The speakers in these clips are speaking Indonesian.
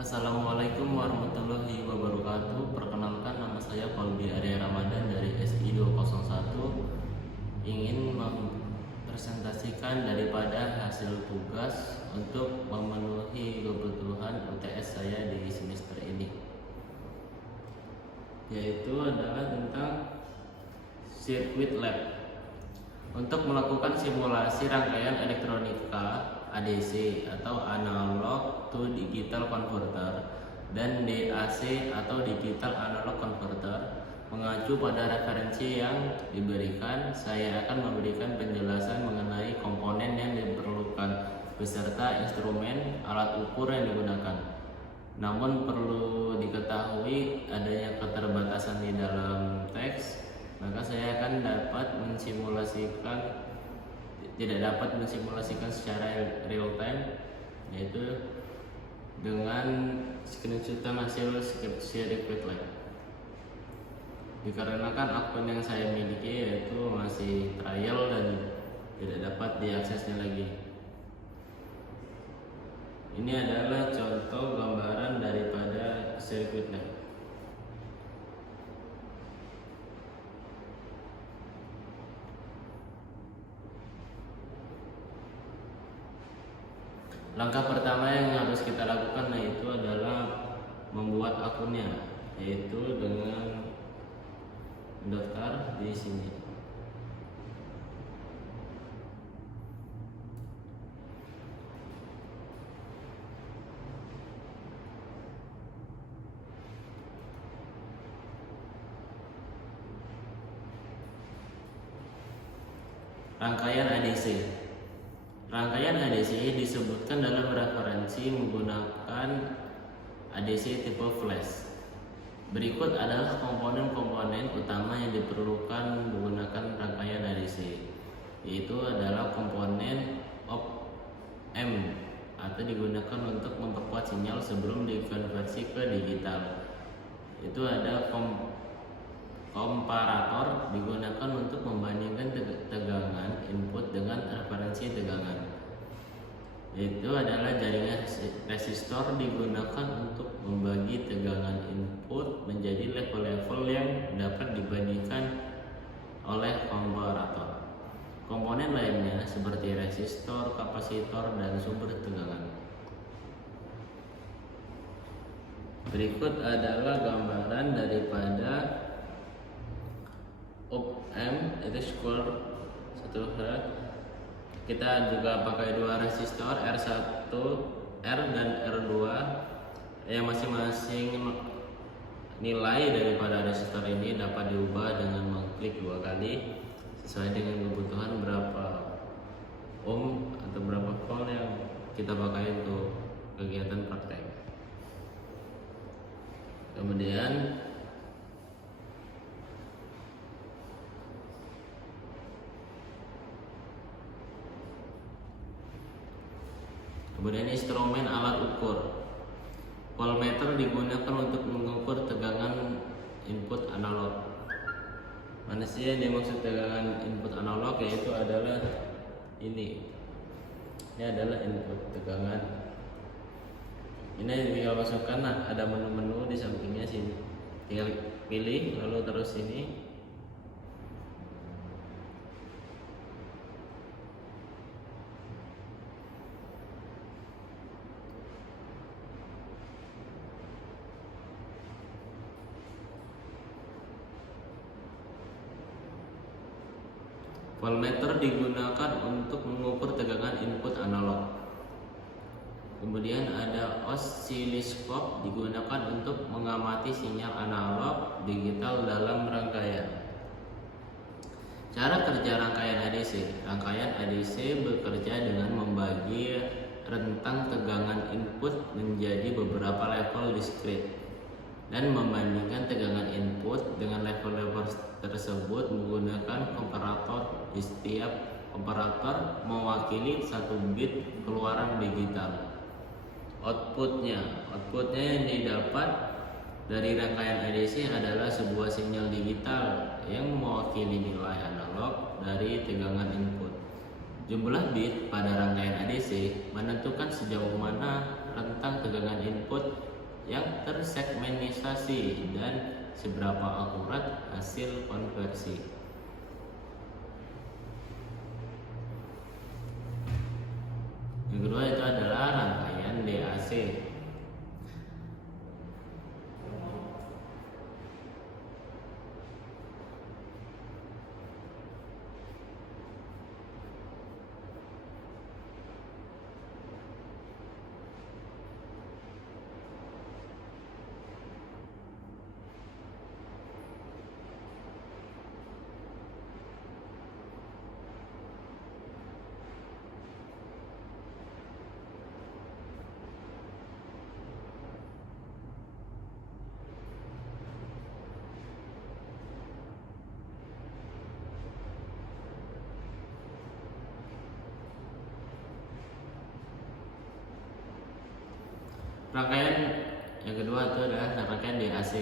Assalamualaikum warahmatullahi wabarakatuh. Perkenalkan, nama saya Kolbi Arya Ramadan dari SI 201. Ingin mempresentasikan daripada hasil tugas untuk memenuhi kebutuhan UTS saya di semester ini, yaitu adalah tentang sirkuit lab. Untuk melakukan simulasi rangkaian elektronika ADC atau analog to digital converter dan DAC atau digital analog converter, mengacu pada referensi yang diberikan, saya akan memberikan penjelasan mengenai komponen yang diperlukan beserta instrumen alat ukur yang digunakan. Namun perlu diketahui adanya keterbatasan di dalam teks, maka saya akan tidak dapat mensimulasikan secara real time, yaitu dengan screenshotan hasil sirkuit lab. Dikarenakan akun yang saya miliki yaitu masih trial dan tidak dapat diaksesnya lagi. Ini adalah contoh gambaran daripada sirkuit lab. Langkah pertama yang harus kita lakukan yaitu adalah membuat akunnya, yaitu dengan mendaftar di sini. Rangkaian ADC. Rangkaian ADC disebutkan dalam referensi menggunakan ADC tipe flash. Berikut adalah komponen-komponen utama yang diperlukan menggunakan rangkaian ADC, yaitu adalah komponen op-amp atau digunakan untuk memperkuat sinyal sebelum dikonversi ke digital. Itu ada komparator, digunakan untuk membandingkan tegangan input dengan referensi tegangan. Itu adalah jaringan resistor, digunakan untuk membagi tegangan input menjadi level-level yang dapat dibandingkan oleh komparator. Komponen lainnya seperti resistor, kapasitor, dan sumber tegangan. Berikut adalah gambaran daripada op-amp, itu square 1H. Kita juga pakai dua resistor R1, R dan R2 yang masing-masing nilai daripada resistor ini dapat diubah dengan mengklik dua kali sesuai dengan kebutuhan berapa ohm atau berapa volt yang kita pakai untuk kegiatan praktek. Kemudian instrumen alat ukur. Voltmeter digunakan untuk mengukur tegangan input analog. Mana sih yang dimaksud tegangan input analog? Yaitu adalah ini. Ini adalah input tegangan. Ini tinggal masukkan, ada menu-menu di sampingnya sini. Tinggal pilih lalu terus ini. Voltmeter digunakan untuk mengukur tegangan input analog. Kemudian ada osiloskop, digunakan untuk mengamati sinyal analog digital dalam rangkaian. Cara kerja rangkaian ADC. Rangkaian ADC bekerja dengan membagi rentang tegangan input menjadi beberapa level diskrit dan membandingkan tegangan input dengan level-level tersebut menggunakan komparator. Di setiap komparator mewakili satu bit keluaran digital. Outputnya yang didapat dari rangkaian ADC adalah sebuah sinyal digital yang mewakili nilai analog dari tegangan input. Jumlah bit pada rangkaian ADC menentukan sejauh mana rentang tegangan input yang tersegmentasi dan seberapa akurat hasil konversi. Yang kedua itu adalah rangkaian DAC. Rangkaian yang kedua itu adalah rangkaian DAC.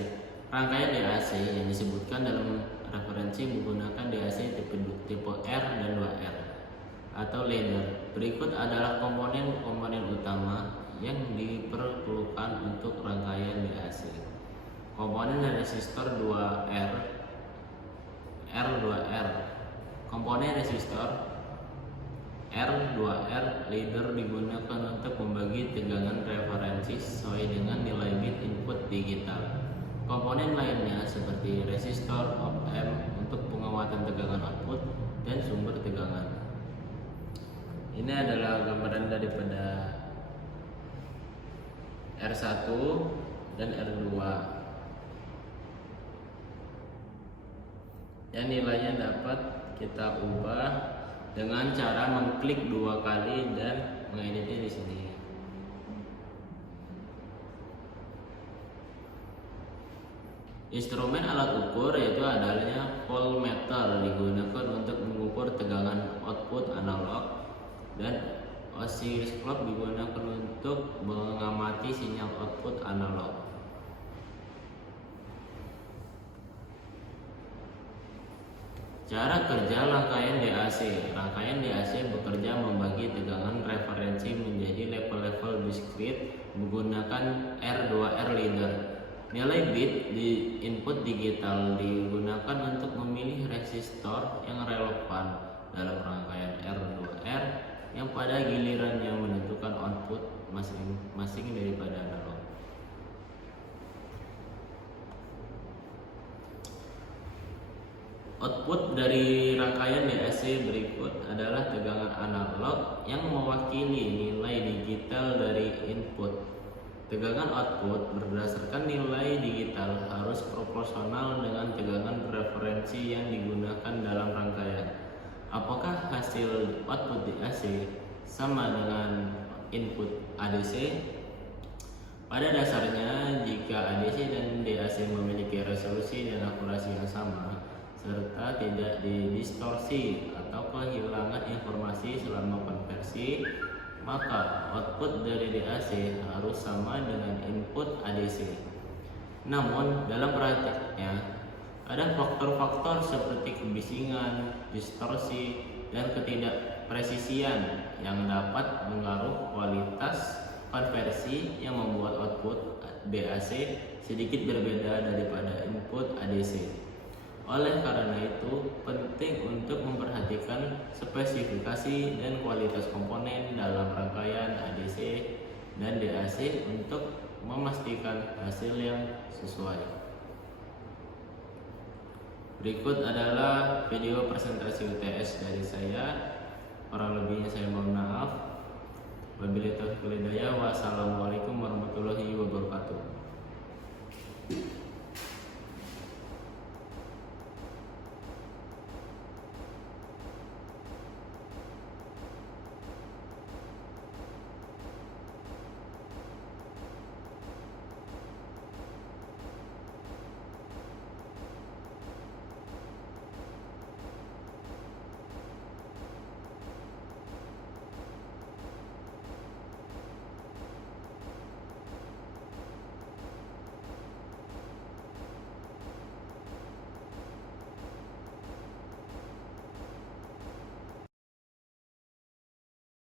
Rangkaian DAC yang disebutkan dalam referensi menggunakan DAC tipe R dan 2R atau ladder. Berikut adalah komponen-komponen utama yang diperlukan untuk rangkaian DAC. Komponen resistor 2R, R2R. Komponen resistor R2R ladder digunakan untuk membagi tegangan referensi sesuai dengan nilai bit input digital. Komponen lainnya seperti resistor, op-amp untuk penguatan tegangan output dan sumber tegangan. Ini adalah gambaran daripada R1 dan R2 yang nilainya dapat kita ubah dengan cara mengklik 2 kali dan mengeditnya di sini. Instrumen alat ukur yaitu adanya voltmeter digunakan untuk mengukur tegangan output analog dan osiloskop digunakan untuk mengamati sinyal output analog. Cara kerja rangkaian DAC. Rangkaian DAC bekerja membagi tegangan referensi menjadi level-level diskrit menggunakan R2R ladder. Nilai bit di input digital digunakan untuk memilih resistor yang relevan dalam rangkaian R2R yang pada gilirannya menentukan output masing-masing daripada analog. Output dari rangkaian DAC berikut adalah tegangan analog yang mewakili nilai digital dari input. Tegangan output berdasarkan nilai digital harus proporsional dengan tegangan referensi yang digunakan dalam rangkaian. Apakah hasil output DAC sama dengan input ADC? Pada dasarnya, jika ADC dan DAC memiliki resolusi dan akurasi yang sama, serta tidak didistorsi atau kehilangan informasi selama konversi, maka output dari DAC harus sama dengan input ADC. Namun dalam prakteknya ada faktor-faktor seperti kebisingan, distorsi, dan ketidakpresisian yang dapat mengaruh kualitas konversi yang membuat output DAC sedikit berbeda daripada input ADC. Oleh karena itu, penting untuk memperhatikan spesifikasi dan kualitas komponen dalam rangkaian ADC dan DAC untuk memastikan hasil yang sesuai. Berikut adalah video presentasi UTS dari saya. Kurang lebihnya saya mohon maaf. Wabillahi taufiq wal hidayah. Wassalamualaikum